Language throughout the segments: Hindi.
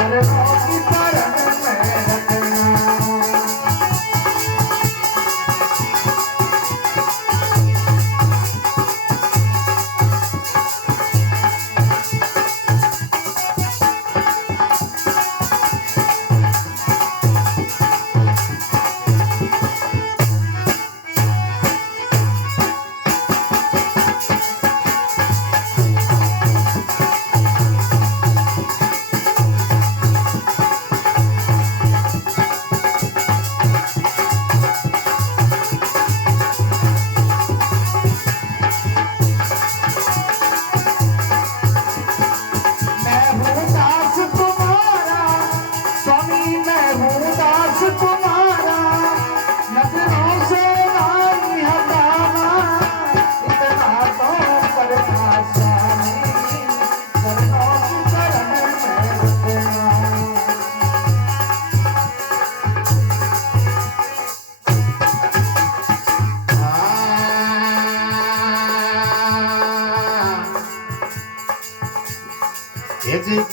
चरणों की शरण में रखना।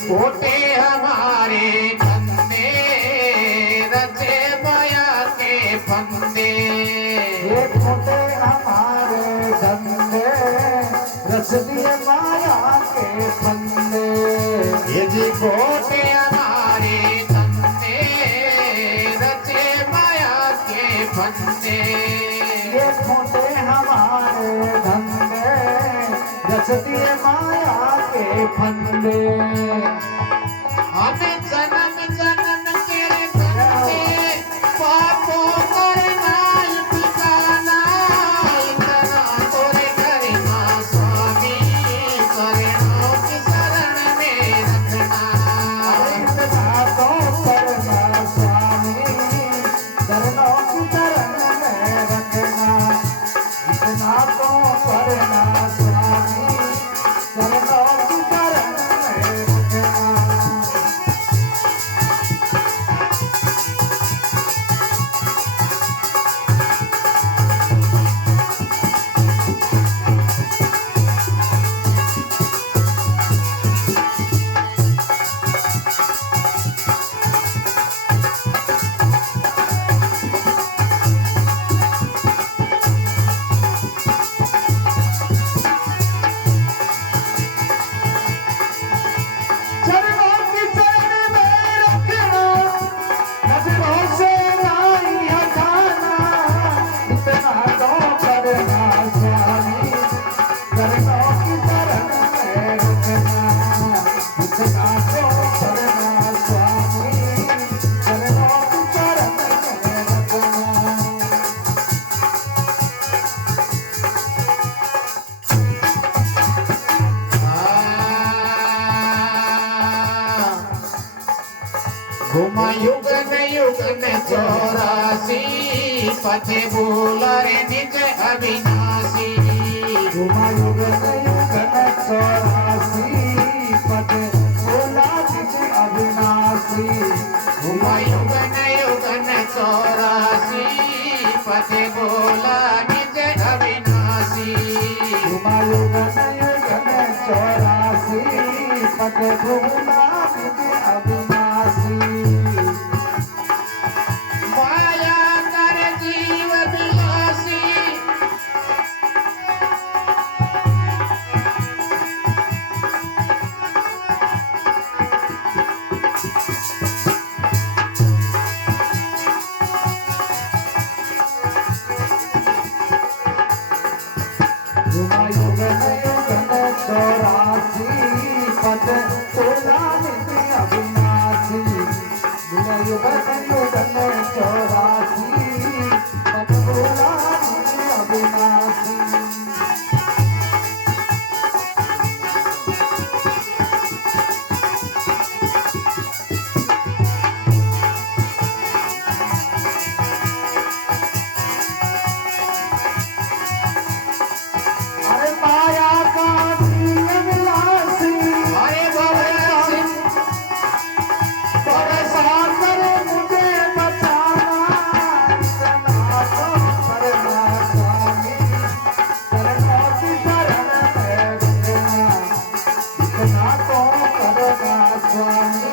कोटे हमारे धंधे रचे माया के फंदे। ये खोटे हमारे धंधे रच दिए माया के फंदे। ये जी कोटे हमारे धंधे रचे माया के फंदे। ये खोटे हमारे धंधे रच दिए माया के फंदे। हमें जन्म जन्म के फंदे पापों करना ठिकाना। इतना तोरे करना स्वामी शरणों की शरण में रखना। इतना तो करना स्वामी चरणों की शरण में रखना। इतना तो करना स्वामी चरणों की शरण में रखना। घुमा युगन युगन 84 पथे बोला रे निज अविनाशी। घुमा युगन युगन 84 पथे बोला निज अविनाशी। घुमा युगन युगन 84 पथे बोला निज अविनाशी। घुमा युगन युगन 84 पथे बोला निज अविनाशी। माया कर जीव विलासी। घुमा युगन युगन 84 पथे बोला निज अविनाशी। घुमा युगन युगन 84 पथे बोला निज अविनाशी। अरे माया का दिल विलासी। अरे बाबा सिंह परेशान करे मुझे बचाना। इतना तो करना स्वामी चरणों की शरण में रखना। इतना तो करना स्वामी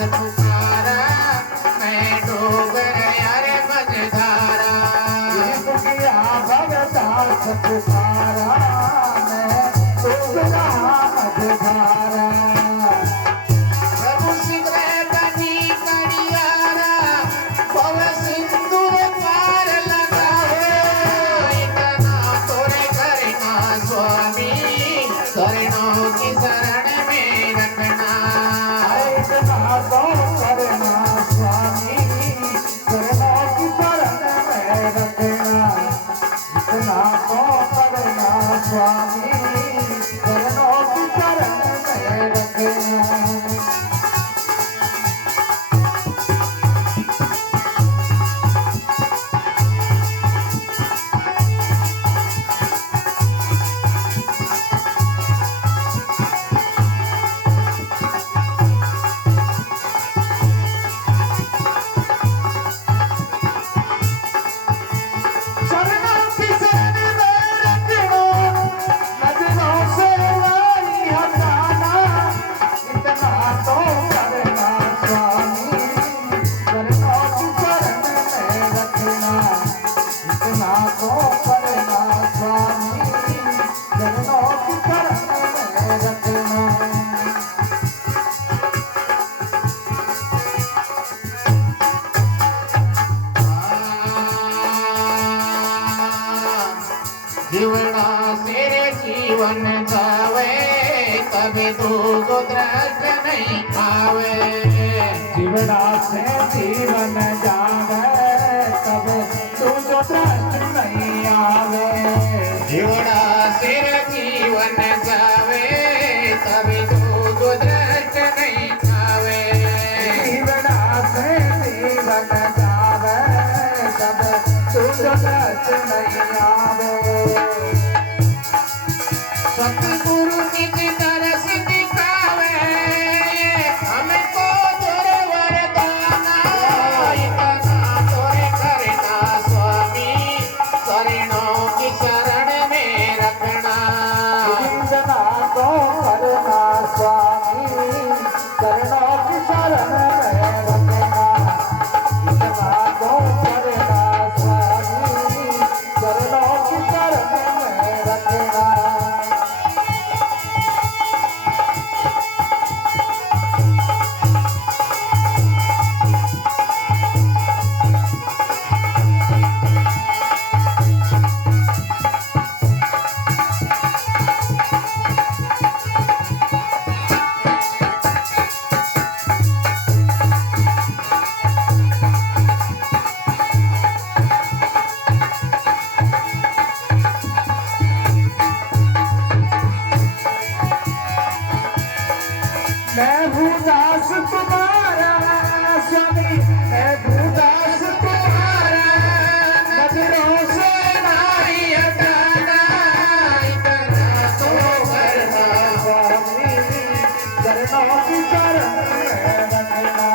पुकारा मैं डूबर यार मझधारा किया भगदास पुकारा मैं डूबरा मझधारा प्रभु शीघ्र बनी कड़ियारा पव सिंधु पार लगावे इतना तोरे करना स्वामी शरणों की शरण में रखना इतना तो करना स्वामी शरणों की शरण में रखना इतना तो करना स्वामी शरणों की शरण में रखना शरणों की शरण में रखना नजरों से नहीं हटाना इतना तो करना स्वामी शरणों की शरण में रखना इतना तो करना स्वामी शरणों की शरण में रखना जीवना तेरे जीवन जावे कभी दूगो दृष्ट नहीं आवे जीवना से जीवन जावे तब तू जो दृष्ट नहीं आवे जीवना तेरे जीवन जावे कभी दूगो दृष्ट नहीं आवे जीवना से जीवन जावे तब तू जो दृष्ट नहीं आवे सतगुरु निज तरस दिखावे हमको तोरे वरदाना इतना तोरे करना स्वामी शरणों की शरण में रखना इतना तो करना स्वामी शरणों की शरण में रखना इतना तो करना स्वामी शरणों की शरण में रखना मैं हूँ दास तुम्हारा स्वामी मैं हूँ दास तुम्हारा नजरों से नहीं हटाना इतना तो करना स्वामी चरणों की शरण में रखना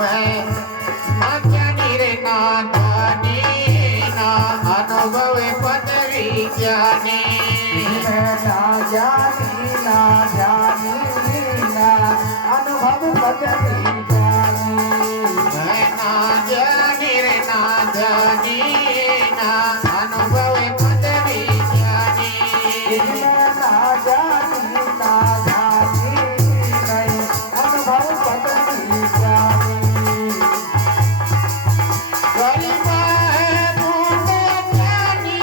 मैं ना ज्ञानी रे ना ध्यानी ना अनुभव पद विज्ञानी मैं ना जानी ना ध्यानी ना अनुभव बदली जानी मैं ना ज्ञानी रे ना ध्यानी ना अनुभव पद विज्ञानी मैं ना जानी ना ध्यानी नहीं अनुभव बदली जानी गरीबा है मूड ज्ञानी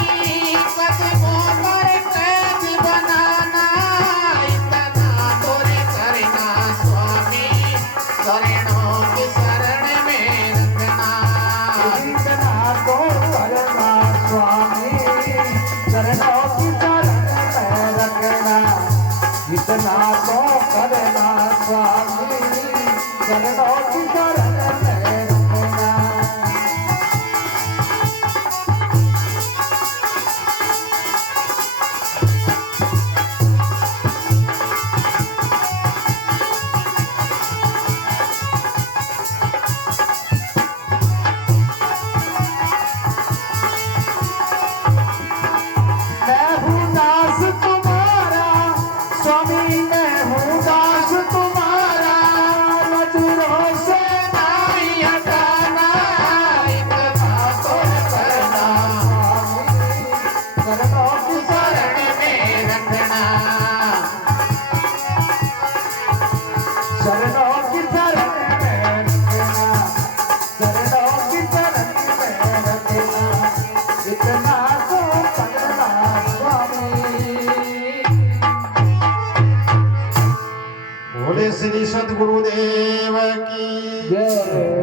कदमों पर कैद बनाना इतना तोरे करना स्वामी शरणों की शरण में रखना इतना तो करना श्री सद्गुरुदेव की जय